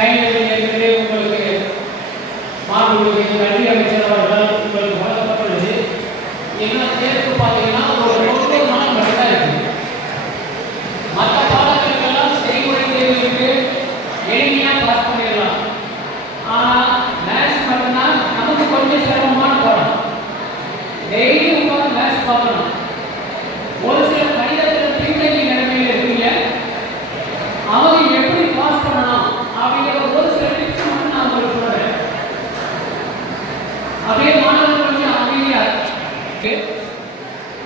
கைகளில் ஏற்கனவே உங்களுக்கு மாண்புமிகு கல்வி அமைச்சர் அவர்கள் உங்களுக்கு வழங்கப்பட்டுள்ளது. என்ன தேர்வு பார்த்தீங்கன்னா ஒரு 9 நாள் மட்டும்தான் இருக்கு. மற்ற பாடங்களுக்கெல்லாம் செய்முறை தேர்வு இருக்கு, எளிமையாக பாஸ் பண்ணிடலாம். ஆனால் மேத்ஸ் மட்டும்தான் நமக்கு கொஞ்சம் சிரமமான பாடம். டெய்லி உட்காந்து மேத்ஸ் பார்க்கணும். ஒரு சில கணிதத்தில் பின்தங்கி நிலைமையில் இருக்கீங்க, அவங்க எப்படி பாஸ் பண்ணணும் அப்படிங்கிற ஒரு சில டிப்ஸ் மட்டும் நான் உங்களுக்கு சொல்றேன். அப்படியே மாணவர்கள் கொஞ்சம் அமைதியா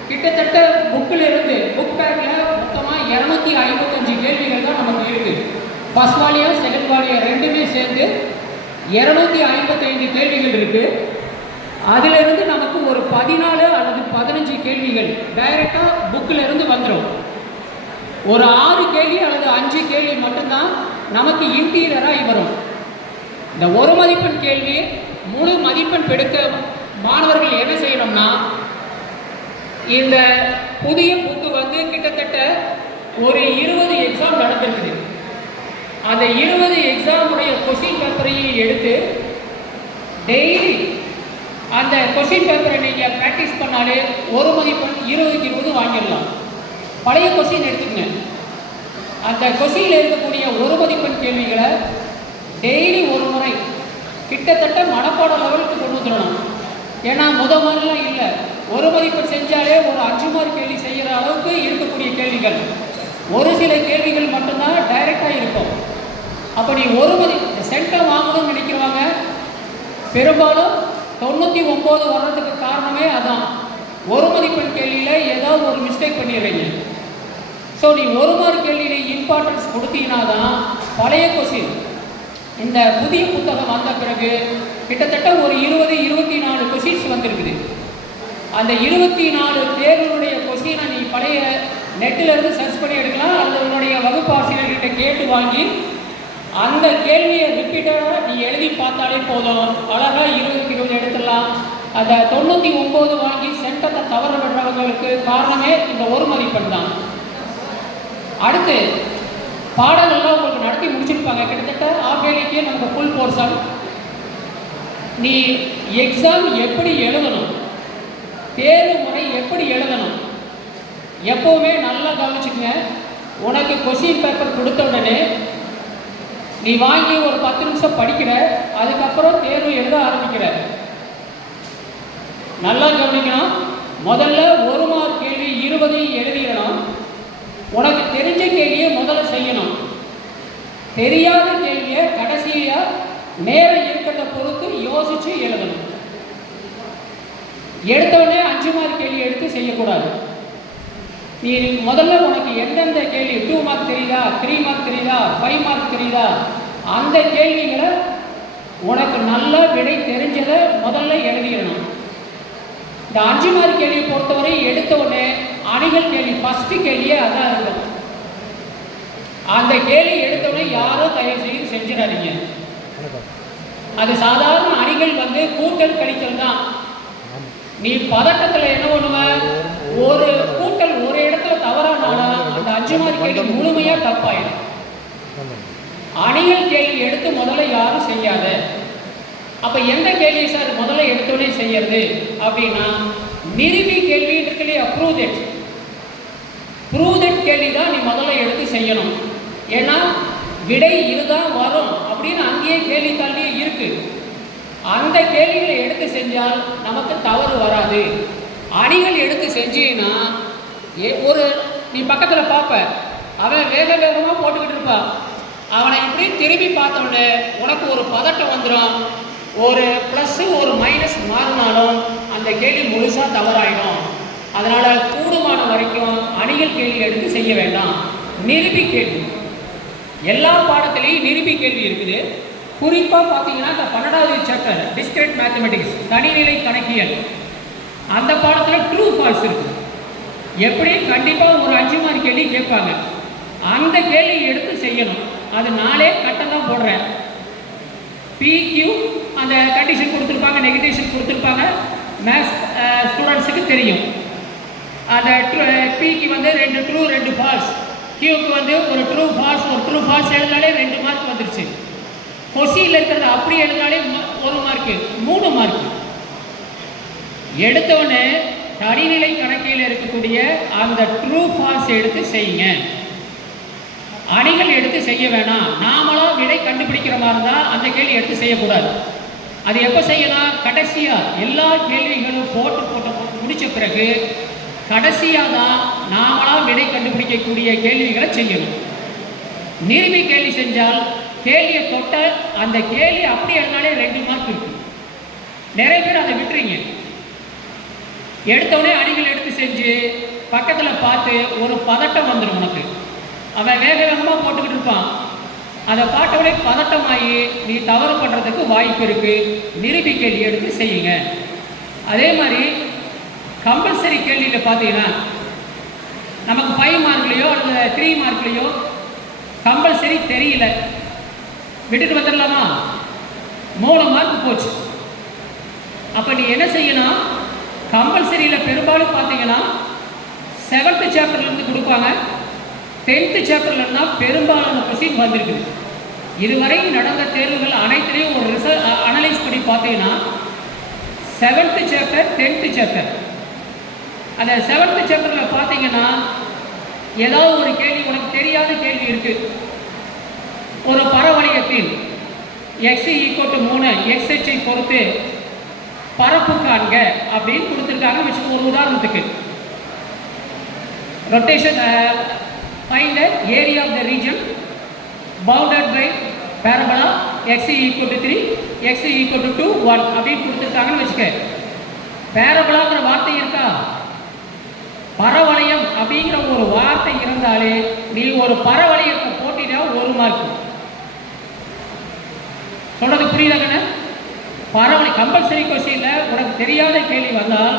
கிட்டத்தட்ட புக்கில் இருந்து புக் பேக்ல மொத்தமாக 255 கேள்விகள் தான் நமக்கு இருக்கு. ஃபர்ஸ்ட் வாலியம் செகண்ட் வாலியம் ரெண்டுமே சேர்ந்து 255 கேள்விகள் இருக்கு. அதிலிருந்து நமக்கு ஒரு 14 அல்லது 15 கேள்விகள் டைரக்டா புக்கில் இருந்து வந்துடும். ஒரு 6 கேள்வி அல்லது 5 கேள்வி மட்டும்தான் நமக்கு இன்டீரியராக வரும். இந்த ஒரு மதிப்பெண் கேள்வி முழு மதிப்பெண் எடுக்க மாணவர்கள் என்ன செய்யணும்னா, இந்த புதிய புக்கு வந்து கிட்டத்தட்ட ஒரு 20 எக்ஸாம் நடந்திருக்குது. அந்த 20 எக்ஸாமுடைய கொஸ்டின் பேப்பரையும் எடுத்து டெய்லி அந்த கொஸ்டின் பேப்பரை நீங்கள் ப்ராக்டிஸ் பண்ணாலே ஒரு மதிப்பெண் 20க்கு 20 வாங்கிடலாம். பழைய கொஸ்டின் எடுத்துக்கங்க. அந்த கொஸ்டினில் இருக்கக்கூடிய ஒரு மதிப்பெண் கேள்விகளை டெய்லி ஒரு முறை கிட்டத்தட்ட மனப்பாட லெவலுக்கு கொண்டு வந்துடணும். ஏன்னா மாதிரிலாம் இல்லை, ஒரு மதிப்பெண் செஞ்சாலே ஒரு 5 மார்க் கேள்வி செய்கிற அளவுக்கு இருக்கக்கூடிய கேள்விகள். ஒரு சில கேள்விகள் மட்டும்தான் டைரெக்டாக இருக்கும். அப்போ நீ ஒரு சென்டம் வாங்கணும்னு நினைக்கிறவங்க பெரும்பாலும் 99 வர்றதுக்கு காரணமே அதான். ஒரு மதிப்பெண் கேள்வியில் ஏதாவது ஒரு மிஸ்டேக் பண்ணிடுறீங்க. ஸோ நீ ஒரு மார்க் கேள்வியில் இம்பார்ட்டன்ஸ் கொடுத்தீங்கன்னா தான் பழைய கொஸ்டின் இந்த புதிய புத்தகம் வந்த பிறகு கிட்டத்தட்ட ஒரு 20-24 கொஸ்டின்ஸ் வந்திருக்குது. அந்த 24 தேர்வுடைய கொஸ்டினை நீ பழைய நெட்டில் இருந்து சர்ச் பண்ணி எடுக்கலாம், அல்லது உன்னுடைய வகுப்பு ஆசிரியர்கிட்ட கேட்டு வாங்கி அந்த கேள்வியை ரிப்பீட்டடாக நீ எழுதி பார்த்தாலே போதும். அழகாக 20க்கு 20 எடுத்துடலாம். அந்த 99 வாங்கி சென்டத்தை தவற விடுறவங்களுக்கு காரணமே இந்த ஒரு மதிப்பெண் தான். அடுத்து பாடங்கள்லாம் உங்களுக்கு நடத்தி முடிச்சிருப்பாங்க. கிட்டத்தட்ட ஆஃப் நமக்கு ஃபுல் போர்ஷன். நீ எக்ஸாம் எப்படி எழுதணும், தேர்வு முறை எப்படி எழுதணும், எப்போவுமே நல்லா கவனிச்சுக்கங்க. உனக்கு கொஸ்டின் பேப்பர் கொடுத்த உடனே நீ வாங்கி ஒரு 10 நிமிஷம் படிக்கிற, அதுக்கப்புறம் தேர்வு எழுத ஆரம்பிக்கிற. நல்லா கவனிக்கணும். முதல்ல ஒரு மார்க் கேள்வி 20 எழுதிடணும். உனக்கு தெரிஞ்ச கேள்வியை முதல்ல செய்யணும். தெரியாத கேள்வியை கடைசியாக நேரம் இருக்கிறத பொறுத்து யோசிச்சு எழுதணும். எடுத்தோடனே 5 மார்க் கேள்வி எடுத்து செய்யக்கூடாது. நீ முதல்ல உனக்கு எந்தெந்த கேள்வி 2 மார்க் தெரியுதா, 3 மார்க் தெரியுதா, 5 மார்க் தெரியுதா, அந்த கேள்விகளை உனக்கு நல்ல விடை தெரிஞ்சதை முதல்ல எழுதிடணும். இந்த 5 மார்க் கேள்வியை பொறுத்தவரை எடுத்த உடனே அணிகள் கேள்வி ஃபர்ஸ்ட் கேள்வியே அதான் இருக்கும். அந்த கேள்வி எடுத்தோடனே யாரும் தயவு செய்து செஞ்சிடாதீங்க. அது சாதாரண அணிகள் வந்து கூட்டல் கழித்தல் தான். நீ பதட்டத்தில் என்ன பண்ணுவ, ஒரு கூட்டல் ஒரு இடத்துல தவறானாலும் அந்த 5 மார்க் கேள்வி முழுமையாக தப்பாயிடும். அணிகள் கேள்வி எடுத்து முதல்ல யாரும் செய்யாத. அப்போ எந்த கேள்வி சார் முதல்ல எடுத்தோடனே செய்யறது அப்படின்னா, நிரூபி கேள்வி இருக்கு இல்லையா, ப்ரூவ் தட் கேள்வி தான் நீ முதல்ல எடுத்து செய்யணும். ஏன்னா விடை இதுதான் வரும் அப்படின்னு அங்கேயே கேள்வித்தாள்லேயே இருக்கு. அந்த கேள்விகளை எடுத்து செஞ்சால் நமக்கு தவறு வராது. அணிகள் எடுத்து செஞ்சீங்கன்னா ஒரு நீ பக்கத்தில் பார்ப்ப, அவன் வேகமாக போட்டுக்கிட்டு இருப்பான். அவனை இப்படி திரும்பி பார்த்தோன்னே உனக்கு ஒரு பதட்டம் வந்துடும். ஒரு ப்ளஸ்ஸு ஒரு மைனஸ் மாறினாலும் அந்த கேள்வி முழுசாக தவறாயிடும். அதனால் கூடுமான வரைக்கும் அணிகள் கேள்வி எடுத்து செய்ய வேண்டாம். நிரூபி கேள்வி எல்லா பாடத்திலையும் நிரூபி கேள்வி இருக்குது. குறிப்பாக பார்த்தீங்கன்னா இந்த 12வது சாப்டர் டிஸ்கிரிட் மேத்தமெட்டிக்ஸ் தனிநிலை கணக்கியல், அந்த பாடத்தில் ட்ரூ ஃபால்ஸ் இருக்குது. எப்படி கண்டிப்பாக ஒரு 5 மார்க் கேள்வி கேட்பாங்க. அந்த கேள்வி எடுத்து செய்யணும். அது நாளே கட்டம் தான் போடுறேன். பிக்யூ அந்த கண்டிஷன் கொடுத்துருப்பாங்க, நெகட்டிவ்ஷன் கொடுத்துருப்பாங்க. மேத்ஸ் ஸ்டூடெண்ட்ஸுக்கு தெரியும். அந்த பிக்கு வந்து 2 ட்ரூ 2 ஃபால்ஸ், கியூக்கு வந்து ஒரு ட்ரூ ஃபால்ஸ் எழுதினாலே 2 மார்க் வந்துருச்சு. கொஸ்டினில் இருக்கிறத அப்படி எழுதினாலே 1 மார்க்கு, 3 மார்க்கு. எடுத்தோடனே தனிநிலை கணக்கில் இருக்கக்கூடிய அந்த ட்ரூ ஃபால்ஸ் எடுத்து செய்யுங்க. அணிகள் எடுத்து செய்ய வேணாம். நாமளா விடை கண்டுபிடிக்கிற மாதிரி இருந்தால் அந்த கேள்வி எடுத்து செய்யக்கூடாது. அது எப்போ செய்யலாம்? கடைசியாக எல்லா கேள்விகளும் போட்டு முடித்த பிறகு கடைசியாக தான் நாமளா விடை கண்டுபிடிக்கக்கூடிய கேள்விகளை செய்யணும். நிறுவி கேள்வி செஞ்சால் கேள்வியை தொட்ட அந்த கேள்வி அப்படி எழுதினாலே 2 மார்க் இருக்கு. நிறைய பேர் அதை விட்டுறீங்க. எடுத்தோடனே அணிகள் எடுத்து செஞ்சு பக்கத்தில் பார்த்து ஒரு பதட்டம் வந்துடும். உனக்கு அவன் வேக வேகமாக போட்டுக்கிட்டு இருப்பான். அதை பார்த்தோடனே பதட்டமாகி நீ தவறு பண்ணுறதுக்கு வாய்ப்பு இருக்குது. நிரூபி கேள்வி எடுத்து செய்யுங்க. அதே மாதிரி கம்பல்சரி கேள்வியில் பார்த்தீங்கன்னா நமக்கு 5 மார்க்லேயோ அல்லது 3 மார்க்லேயோ கம்பல்சரி தெரியல, விட்டுட்டு வந்துடலாமா? 3 மார்க் போச்சு. அப்போ நீ என்ன செய்யணும்? கம்பல்சரியில் பெரும்பாலும் பார்த்தீங்கன்னா 7th சாப்டர்லேருந்து கொடுப்பாங்க. 10th சாப்டர்லேருந்து தான் பெரும்பாலான கொஸ்டின் வந்திருக்கு. இதுவரை நடந்த தேர்வுகள் அனைத்துலேயும் ஒரு அனலைஸ் பண்ணி பார்த்தீங்கன்னா 7th சாப்டர் 10th சாப்டர், அந்த 7th சாப்டரில் பார்த்தீங்கன்னா ஏதாவது ஒரு கேள்வி உனக்கு தெரியாத கேள்வி இருக்குது. ஒரு பரவளையத்தில் x = 3 x அச்சை பொறுத்து பரப்பு காண்க அப்படின்னு கொடுத்துருக்காங்க. வச்சுக்கோ, ஒரு உதாரணத்துக்கு rotation find the area of the region bounded by parabola x = 3 x = 2 1 அப்படின்னு கொடுத்துருக்காங்கன்னு வச்சுக்க. பேரபலாங்கிற வார்த்தை இருக்கா? பரவளையம் அப்படிங்கிற ஒரு வார்த்தை இருந்தாலே நீ ஒரு பரவளையத்தை போட்டினா 1 மார்க். சொல்றது புரியுதாங்கண்ணா? பரவளை கம்பல்சரி கொஸ்டினில் உனக்கு தெரியாத கேள்வி வந்தால்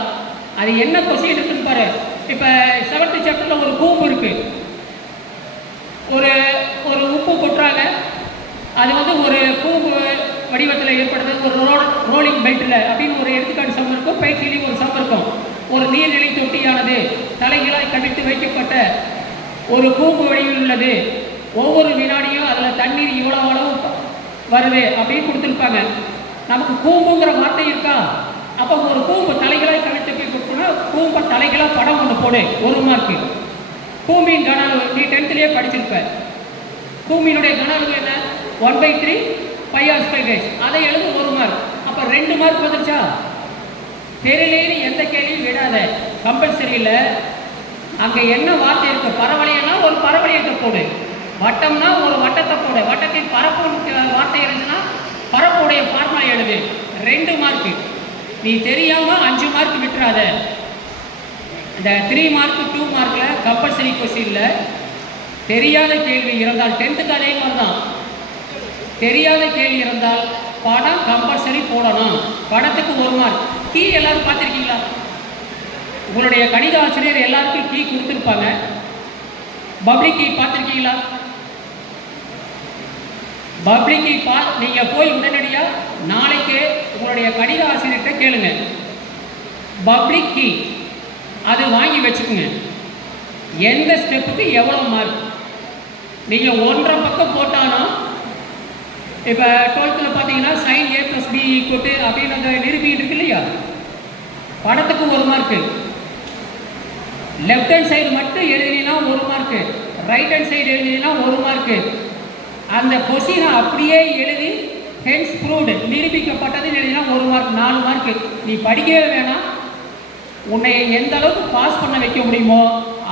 அது என்ன கொஸ்டின் இருக்குன்னு பாரு. இப்போ 7th சாப்டரில் ஒரு கூம்பு இருக்குது. ஒரு உப்பு கொட்டுறாங்க. அது ஒரு கூம்பு வடிவத்தில் ஏற்படுறது ஒரு ரோலிங் பெல்ட்டில் அப்படின்னு ஒரு எடுத்துக்காட்டு சம் இருக்கும். பயிற்சியிலையும் ஒரு சம் இருக்கும். ஒரு நீர்நிலை தொட்டியானது தலைகளாய் கவிழ்த்து வைக்கப்பட்ட ஒரு கூம்பு வடிவில் உள்ளது. ஒவ்வொரு வினாடியும் அதில் தண்ணீர் இவ்வளோ அளவு வருது அப்படின்னு கொடுத்துருப்பாங்க. நமக்கு கூம்புங்கிற வார்த்தை இருக்கா? அப்போ ஒரு கூம்பு தலைகளாய் கவிழ்த்து போய் கொடுத்தோன்னா கூம்பை தலைகளாக படம் ஒன்று போடு, 1 மார்க்கு. கூம்பின் கன அளவு நீ 10th படிச்சிருப்ப. கூம்பினுடைய கன அளவு என்ன? 1/3 πr². அதை எழுது 1 மார்க். அப்போ 2 மார்க் வந்துருச்சா? தெரியலேன்னு எந்த கேள்வியும் விடாத. கம்பல்சரியில் அங்கே என்ன வார்த்தை இருக்கு? பரவளையம்னா ஒரு பரவளையத்தை போடு, வட்டம்னா ஒரு வட்டத்தை போடு, வட்டத்தின் பரப்பு வார்த்தை இருந்துச்சுன்னா பரப்புடைய ஃபார்முலா எழுது. 2 மார்க்கு. நீ தெரியாமல் 5 மார்க் விட்டுறாத. இந்த 3 மார்க் 2 மார்க்கில் கம்பல்சரி கொஸ்டினில் தெரியாத கேள்வி இருந்தால் 10th அதே மாதிரி தான். தெரியாத கேள்வி இருந்தால் படம் கம்பல்சரி போடணும். படத்துக்கு 1 மார்க். கீ எல்லாரும் பார்த்துருக்கீங்களா? உங்களுடைய கணித ஆசிரியர் எல்லாருக்கும் கீ கொடுத்துருப்பாங்க. பப்ளிக் கீ பார்த்துருக்கீங்களா? பப்ளிக் கீ நீங்கள் போய் உடனடியாக நாளைக்கு உங்களுடைய கணித ஆசிரியர்கிட்ட கேளுங்க. பப்ளிக் கீ அது வாங்கி வச்சுக்கோங்க. எந்த ஸ்டெப்புக்கு எவ்வளோ மார்க் நீங்கள் 1.5 பக்கம் போட்டாலும், இப்போ 12th பார்த்தீங்கன்னா sin a + b = அப்படின்னு அந்த நிரூபிக்கிட்டு இருக்கு இல்லையா? படத்துக்கு 1 மார்க்கு. லெஃப்ட் ஹேண்ட் சைடு மட்டும் எழுதினா 1 மார்க்கு, ரைட் ஹேண்ட் சைடு எழுதினா 1 மார்க்கு. அந்த கொஸ்டினை அப்படியே எழுதி ஹென்ஸ் ப்ரூவ்டு நிரூபிக்கப்பட்டதுன்னு எழுதினா 1 மார்க், 4 மார்க்கு. நீ படிக்கவே வேணாம். உன்னை எந்த அளவுக்கு பாஸ் பண்ண வைக்க முடியுமோ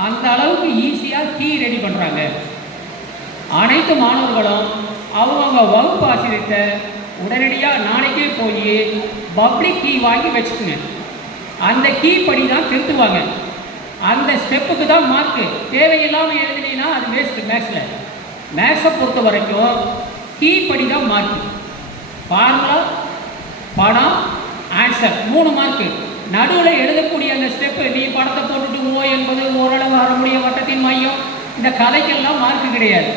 அந்த அளவுக்கு ஈஸியாக கீ ரெடி பண்ணுறாங்க. அனைத்து மாணவர்களும் அவங்கவுங்க வகுப்பு ஆசிரியர்கிட்ட உடனடியாக நாளைக்கே போய் பப்ளிக் கீ வாங்கி வச்சுக்கோங்க. அந்த கீ படி தான் திருத்துவாங்க. அந்த ஸ்டெப்புக்கு தான் மார்க்கு. தேவையில்லாமல் எழுதினீங்கன்னா அது வேஸ்ட்டு. மேக்ஸை பொறுத்த வரைக்கும் கீ படி தான் மார்க்கு. ஃபார்முலா, படம், ஆன்சர் 3 மார்க்கு. நடுவில் எழுதக்கூடிய அந்த ஸ்டெப்பு நீ படத்தை போட்டுட்டு ஓ என்பது ஓரளவு வர முடிய வட்டத்தின் மையம் இந்த கதைக்கெல்லாம் மார்க்கு கிடையாது.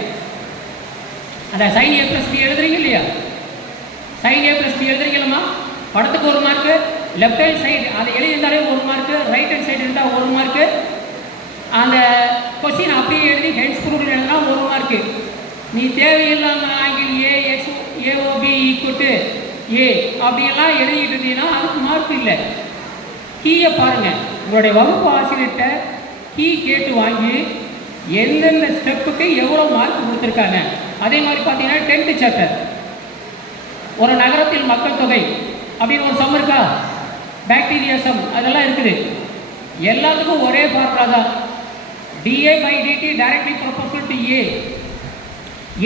அந்த sin a + b எழுதுறீங்க இல்லையா? sin a + b எழுதுறீங்களா? படத்துக்கு 1 மார்க்கு. லெஃப்ட் ஹேண்ட் சைடு அதை எழுதியிருந்தாலே 1 மார்க்கு, ரைட் ஹேண்ட் சைடு இருந்தால் 1 மார்க்கு. அந்த கொஸ்டின் அப்படியே எழுதி ஹென்ஸ் ப்ரூவ்டு எழுதினா 1 மார்க்கு. நீ தேவையில்லாமல் ஆங்கிள் ஏஓபி ஈக்குவட்டு ஏ அப்படியெல்லாம் எழுதிட்டு இருந்தீங்கன்னா அதுக்கு மார்க் இல்லை. கீயை பாருங்கள், உங்களுடைய வகுப்பு ஆசிரியர்கிட்ட கீ கேட்டு வாங்கி எந்தெந்த ஸ்டெப்புக்கு எவ்வளோ மார்க் கொடுத்துருக்காங்க. அதே மாதிரி பார்த்தீங்கன்னா 10th சாப்டர் ஒரு நகரத்தில் மக்கள் தொகை அப்படின்னு ஒரு சம் இருக்கா, பாக்டீரியா சம் அதெல்லாம் இருக்குது. எல்லாத்துக்கும் ஒரே ஃபார்முலா தான், dA/dt directly proportional to A,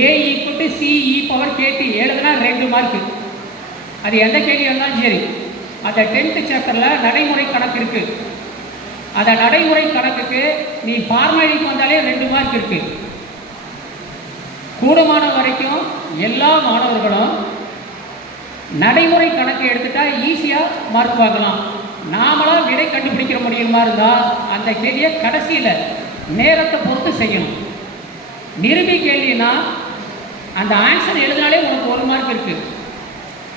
A equal to C e power k t எழுதுனா 2 மார்க்கு. அது எந்த கேள்வியாக இருந்தாலும் சரி. அந்த 10th சாப்டரில் நடைமுறை கணக்கு இருக்குது. அந்த நடைமுறை கணக்குக்கு நீ ஃபார்மாலிட்டிக்கு வந்தாலே 2 மார்க் இருக்குது. கூடுமான வரைக்கும் எல்லா மாணவர்களும் நடைமுறை கணக்கு எடுத்துட்டால் ஈஸியாக மார்க் வாங்கலாம். நாமளாக விடை கண்டுபிடிக்கிற முடியுமா இருந்தால் அந்த கேள்வியை கடைசியில் நேரத்தை பொறுத்து செய்யணும். நிரூபி கேள்வினா அந்த ஆன்சர் எழுதினாலே உனக்கு 1 மார்க் இருக்குது.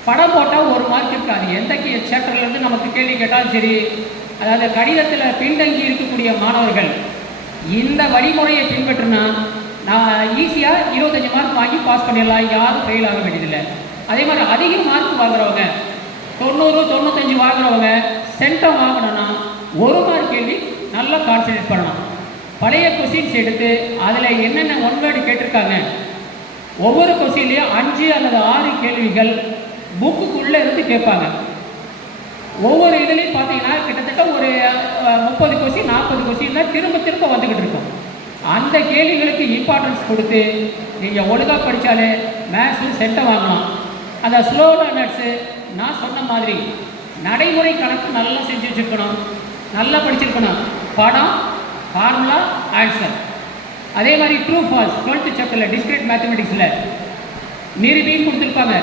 படம் போட்டால் 1 மார்க் இருக்காது. எந்த சாப்டர்லேருந்து நமக்கு கேள்வி கேட்டாலும் சரி. அதாவது கணிதத்தில் பின்தங்கி இருக்கக்கூடிய மாணவர்கள் இந்த வழிமுறையை பின்பற்றினா நான் ஈஸியாக 25 மார்க் வாங்கி பாஸ் பண்ணிடலாம், யாரும் ஃபெயில் ஆக வேண்டியதில்லை. அதே மாதிரி அதிக மார்க் வாங்குறவங்க 90, 95 வாங்குறவங்க சென்டம் வாங்கணும்னா 1 மார்க் கேள்வி நல்லா கான்சன்ட்ரேட் பண்ணணும். பழைய கொஸ்டின்ஸ் எடுத்து அதில் என்னென்ன ஒன் வேர்டு கேட்டிருக்காங்க, ஒவ்வொரு கொஸ்டின்லேயும் 5 அல்லது 6 கேள்விகள் புக்குக்குள்ளே இருந்து கேட்பாங்க. ஒவ்வொரு இதுலேயும் பார்த்தீங்கன்னா கிட்டத்தட்ட ஒரு 30 கொஸ்டின் 40 கொஸ்டின் தான் திரும்ப திரும்ப வந்துக்கிட்டு இருக்கும். அந்த கேள்விகளுக்கு இம்பார்ட்டன்ஸ் கொடுத்து நீங்கள் ஒழுங்காக படித்தாலே மேத்ஸில் சென்டம் வாங்கலாம். அந்த ஸ்லோ லேர்னர்ஸு நான் சொன்ன மாதிரி நடைமுறை கணக்கு நல்லா செஞ்சு வச்சுருக்கணும், நல்லா படிச்சிருக்கணும். படம், ஃபார்முலா, ஆன்சர். அதே மாதிரி ட்ரூ ஃபால்ஸ் 12th சாப்டரில் டிஸ்கிரீட் மேத்தமெட்டிக்ஸில் நிரூபின்னு கொடுத்துருப்பாங்க.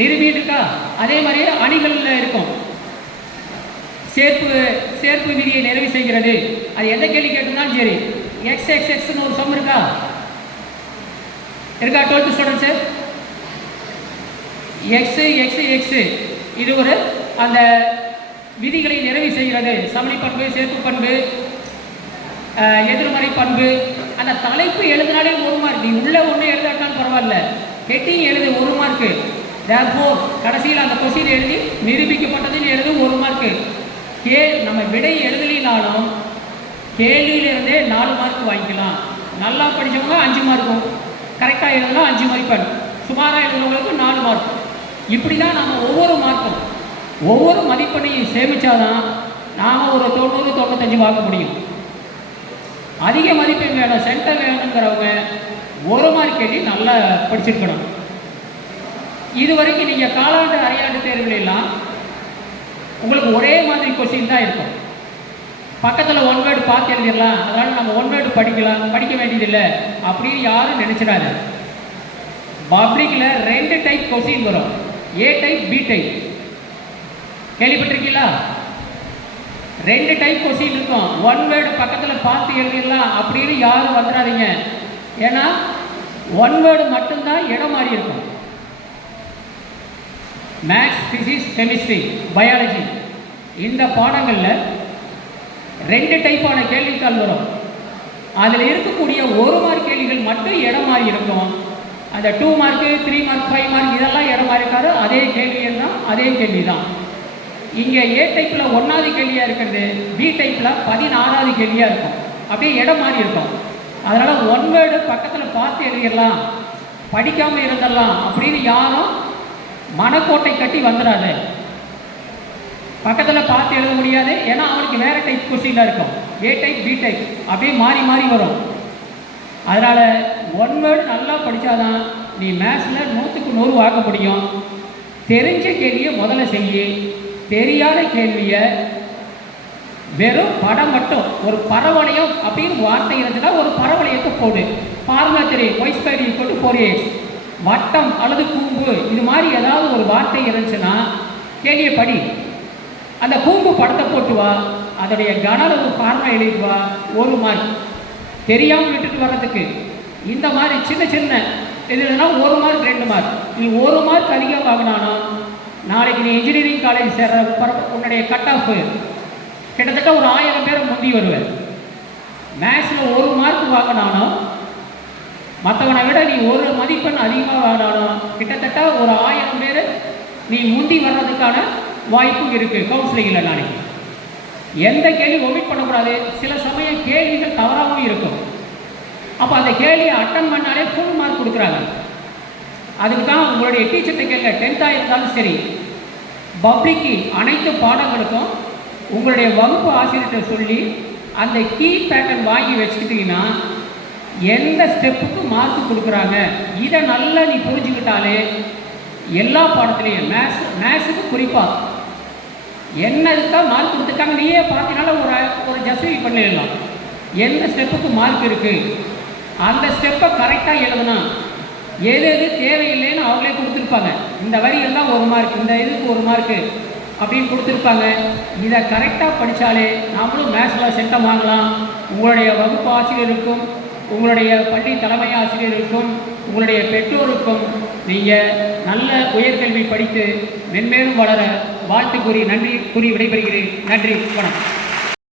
நிரூபி இருக்கா, அதே மாதிரி அணிகளில் இருக்கும். சேர்ப்பு விதியை நிறைவு செய்கிறது. அது எந்த கேள்வி கேட்டிருந்தாலும் சரி. XXXன்னு ஒரு சம் இருக்கா 12th ஸ்டூடெண்ட்ஸு? X இது ஒரு அந்த விதிகளை நிறைவு செய்கிறது. சமணி பண்பு, சேர்ப்பு பண்பு, எதிர்மறை பண்பு. அந்த தலைப்பு எழுதினாலே 1 மார்க். நீ உள்ள ஒன்று எழுதாட்டாலும் பரவாயில்ல, ஹெட்டிங் எழுது 1 மார்க்கு. தேர்ஃபோர் கடைசியில் அந்த கொஸ்டின் எழுதி நிரூபிக்கப்பட்டதில் எழுது 1 மார்க்கு. நம்ம விடை எழுதலினாலும் கேள்வியிலிருந்தே 4 மார்க் வாங்கிக்கலாம். நல்லா படித்தவங்க 5 மார்க்கும், கரெக்டாக எழுதுனா 5 மதிப்பெண், சுமாராக எழுதுனவங்களுக்கு 4 மார்க். இப்படி தான் நம்ம ஒவ்வொரு மார்க்கும் ஒவ்வொரு மதிப்பெண்ணையும் சேமித்தாதான் நாம் ஒரு 90, 95 வாங்க முடியும். அதிக மதிப்பெண் வேணும், சென்டர் வேணுங்கிறவங்க 1 மார்க் கேள்வி நல்லா படிச்சிருக்கணும். இது வரைக்கும் நீங்கள் காலாண்டு அரையாண்டு தேர்வுகளெல்லாம் உங்களுக்கு ஒரே மாதிரி கொஸ்டின் தான் இருக்கும். பக்கத்தில் 1 வேர்டு பார்த்து எழுதிடலாம், அதனால் நம்ம 1 வேர்டு படிக்க வேண்டியதில்லை அப்படின்னு யாரும் நினச்சிடாது. பப்ளிக்கில் 2 டைப் கொஸ்டின் வரும், ஏ டைப், பி டைப். கேள்விப்பட்டிருக்கீங்களா? 2 டைப் கொஸ்டின் இருக்கும். 1 வேர்டு பக்கத்தில் பார்த்து எழுதிடலாம் அப்படின்னு யாரும் வந்துடாதீங்க. ஏன்னா 1 வேர்டு மட்டும்தான் இடம் மாறி இருக்கும். மேத்ஸ், ஃபிசிக்ஸ், கெமிஸ்ட்ரி, பயாலஜி இந்த பாடங்களில் 2 டைப்பான கேள்வித்தாள் வரும். அதில் இருக்கக்கூடிய 1 மார்க் கேள்விகள் மட்டும் இடம் மாறி இருக்கும். அந்த 2 மார்க்கு, 3 மார்க், 5 மார்க் இதெல்லாம் இடம் மாறி இருக்காரு. அதே கேள்விகள் தான், அதே கேள்வி தான். இங்கே ஏ டைப்பில் 1வது கேள்வியாக இருக்கிறது, பி டைப்பில் 16வது கேள்வியாக இருக்கும். அப்படியே இடம் மாறி இருக்கும். அதனால் 1 வேர்டு பக்கத்தில் பார்த்து எழுதிடலாம், படிக்காமல் இருந்துடலாம் அப்படின்னு யாரும் மனக்கோட்டை கட்டி வந்துடாது. பக்கத்தில் பார்த்து எழுத முடியாது, ஏன்னா அவனுக்கு வேறு டைப் கொஸ்டினாக இருக்கும். ஏ டைப், பி டைப் அப்படியே மாறி மாறி வரும். அதனால் 1 வேர்டு நல்லா படித்தாதான் நீ மேத்ஸில் 100க்கு 100 வாங்க முடியும். தெரிஞ்ச கேள்வியை முதல்ல செய்ய, தெரியாத கேள்வியை வெறும் படம் மட்டும் ஒரு பரவளையம் அப்படின்னு வார்த்தை இருந்துச்சுன்னா ஒரு பரவளையத்தை போடு. ஃபார்முலா தெரியும், y² = 4ax. வட்டம் அல்லது கூம்பு இது மாதிரி ஏதாவது ஒரு வார்த்தை இருந்துச்சுன்னா கேள்வியை படி. அந்த கூம்பு படத்தை போட்டு வா, அதோடைய கன அளவு ஃபார்முலா எழுதிட்டு வா, 1 மார்க். தெரியாமல் விட்டுட்டு வர்றதுக்கு இந்த மாதிரி சின்ன சின்ன எதுனா 1 மார்க் 2 மார்க். நீ 1 மார்க் அதிகம் வாங்கினாலும் நாளைக்கு நீ இன்ஜினியரிங் காலேஜ் சேர்ற உன்னுடைய கட் ஆஃப் கிட்டத்தட்ட ஒரு 1000 பேர் முந்தி வருவேன். மேத்ஸில் 1 மார்க் வாங்கினாலும் மற்றவனை விட நீ ஒரு மதிப்பெண் அதிகமாக வாங்கினாலும் கிட்டத்தட்ட ஒரு 1000 பேர் நீ முந்தி வர்றதுக்கான வாய்ப்பும் இருக்குது கவுன்சிலிங்கில். நாளைக்கு எந்த கேள்வி ஒமிட் பண்ணக்கூடாது. சில சமயம் கேள்விகள் தவறாகவும் இருக்கும். அப்போ அந்த கேள்வியை அட்டன் பண்ணாலே ஃபுல் மார்க் கொடுக்குறாங்க. அதுக்கு தான் உங்களுடைய டீச்சர்கிட்ட கேட்க 10th இருந்தாலும் சரி, பப்ளிக்கு அனைத்து பாடங்களுக்கும் உங்களுடைய வகுப்பு ஆசிரியர்கிட்ட சொல்லி அந்த கீ பேட்டர்ன் வாங்கி வச்சுக்கிட்டிங்கன்னா எந்த ஸ்டெப்புக்கு மார்க் கொடுக்குறாங்க இதை நல்லா நீ புரிஞ்சுக்கிட்டாலே எல்லா பாடத்துலேயும் மேத்ஸுக்கு குறிப்பாக என்ன இதுதான் மார்க் கொடுத்துருக்காங்க நீயே பார்த்தீங்கனால ஒரு ஜஸ்டிஃபை பண்ணிடலாம். எந்த ஸ்டெப்புக்கு மார்க் இருக்குது அந்த ஸ்டெப்பை கரெக்டாக எழுதுனா எது எது தேவையில்லைன்னு அவங்களே கொடுத்துருப்பாங்க. இந்த வரி எல்லாம் 1 மார்க், இந்த இதுக்கு 1 மார்க்கு அப்படின்னு கொடுத்துருப்பாங்க. இதை கரெக்டாக படித்தாலே நாமளும் மேத்ஸில் செட்டம் வாங்கலாம். உங்களுடைய வகுப்பு ஆசிரியருக்கும் உங்களுடைய பள்ளி தலைமை ஆசிரியருக்கும் உங்களுடைய பெற்றோருக்கும் நீங்கள் நல்ல உயர்கல்வி படித்து மென்மேலும் வளர வாழ்த்து கூறி நன்றி கூறி விடைபெறுகிறேன். நன்றி, வணக்கம்.